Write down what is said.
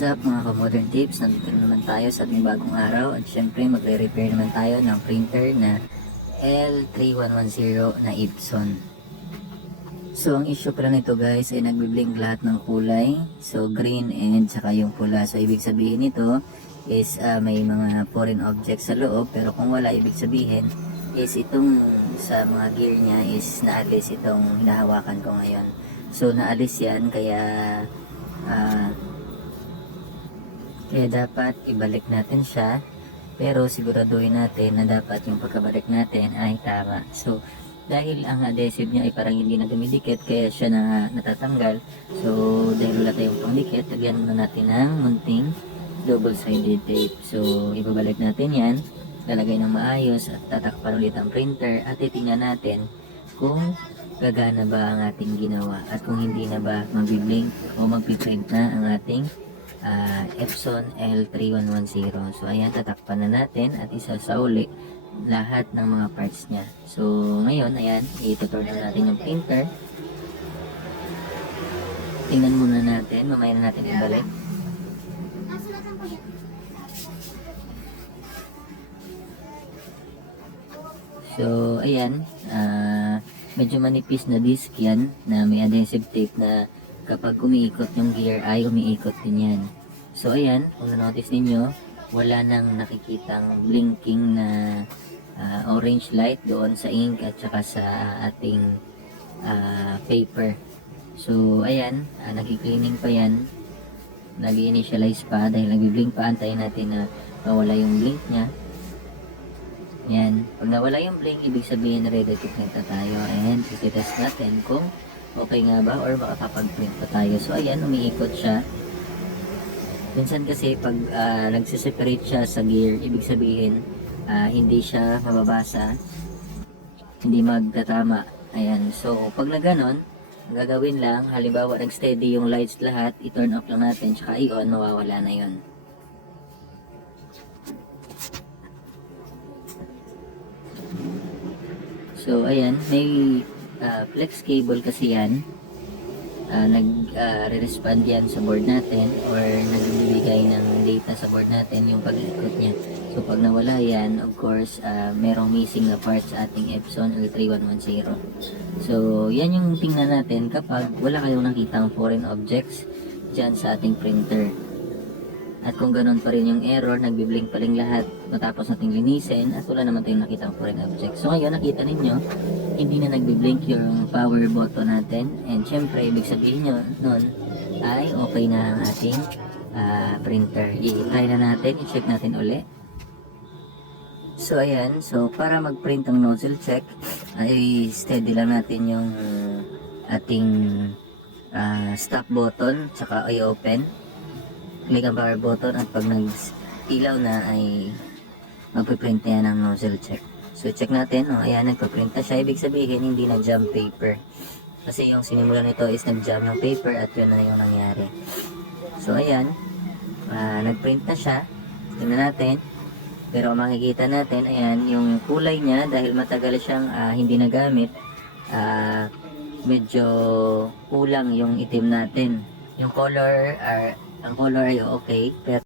What's up mga ka-modern tips? Nandito na naman tayo sa ating bagong araw at syempre magre-repair naman tayo ng printer na L3110 na Epson. So ang issue pala nito guys ay nagbiblink lahat ng kulay. So green and saka yung pula. So ibig sabihin nito is may mga foreign objects sa loob, pero kung wala, ibig sabihin is itong sa mga gear niya is naalis itong hinahawakan ko ngayon. So naalis yan kaya dapat ibalik natin siya, pero siguraduhin natin na dapat yung pagkabalik natin ay tama. So dahil ang adhesive niya ay parang hindi na dumidikit kaya siya na natatanggal, so dahil wala tayong pangdikit, lagyan muna natin ng munting double-sided tape. So ibabalik natin yan, lalagay ng maayos at tatakpan ulit ang printer at titingnan natin kung gagana ba ang ating ginawa at kung hindi na ba magbiblink o magpiprint na ang ating Epson L3110. So ayan, tatakpan na natin at isasauli lahat ng mga parts niya. So ngayon, ayan, ituturn na natin yung printer. Tingnan muna natin, mamaya na natin ibalik. So ayan, medyo manipis na disc yan na may adhesive tape na kapag umiikot yung gear ay umiikot din yan. So ayan, kung na-notice ninyo, wala nang nakikitang blinking na orange light doon sa ink at saka sa ating paper. So ayan, nag-cleaning pa yan, nag-initialize pa dahil nag-blink pa. Antayin natin na mawala yung blink nya. Yan, pag nawala yung blink, ibig sabihin ready to print na tayo, and titest natin kung okay nga ba or makakapag-print pa tayo. So ayan, umiikot siya. Minsan kasi pag nagsiseparate siya sa gear, ibig sabihin hindi siya mababasa, hindi magtatama. Ayan, so pag na ganon, gagawin lang, halimbawa nag-steady yung lights lahat, i-turn off lang natin, tsaka i-on, mawawala na yon. So ayan, may flex cable kasi yan, nag-respond yan sa board natin or nagbibigay ng data sa board natin yung pag-ikot niya. So pag nawala yan, of course, merong missing na part sa ating Epson L3110. So yan yung tingnan natin kapag wala kayong nakitang foreign objects dyan sa ating printer. At kung ganun pa rin yung error, nagbiblink pa rin lahat matapos nating linisin at wala naman tayong nakitang foreign object. So ngayon, nakita ninyo, hindi na nagbiblink yung power button natin. And syempre, ibig sabihin nyo nun ay okay na ang ating printer. I-try na natin, i-check natin uli. So ayan, so para mag-print ang nozzle check, ay steady lang natin yung ating stop button, tsaka i-open. Click ang power button at pag nag-ilaw na ay magpiprint na yan ang nozzle check. So check natin, ayan, nagpiprint na siya. Ibig sabihin hindi nag-jam paper, kasi yung sinimulan nito is nag-jam yung paper at yun na yung nangyari. So ayan, nagprint na siya. Tingnan natin, pero makikita natin, ayan, yung kulay niya dahil matagal siyang hindi nagamit, medyo kulang yung itim natin. Yung color ang color ay okay, pero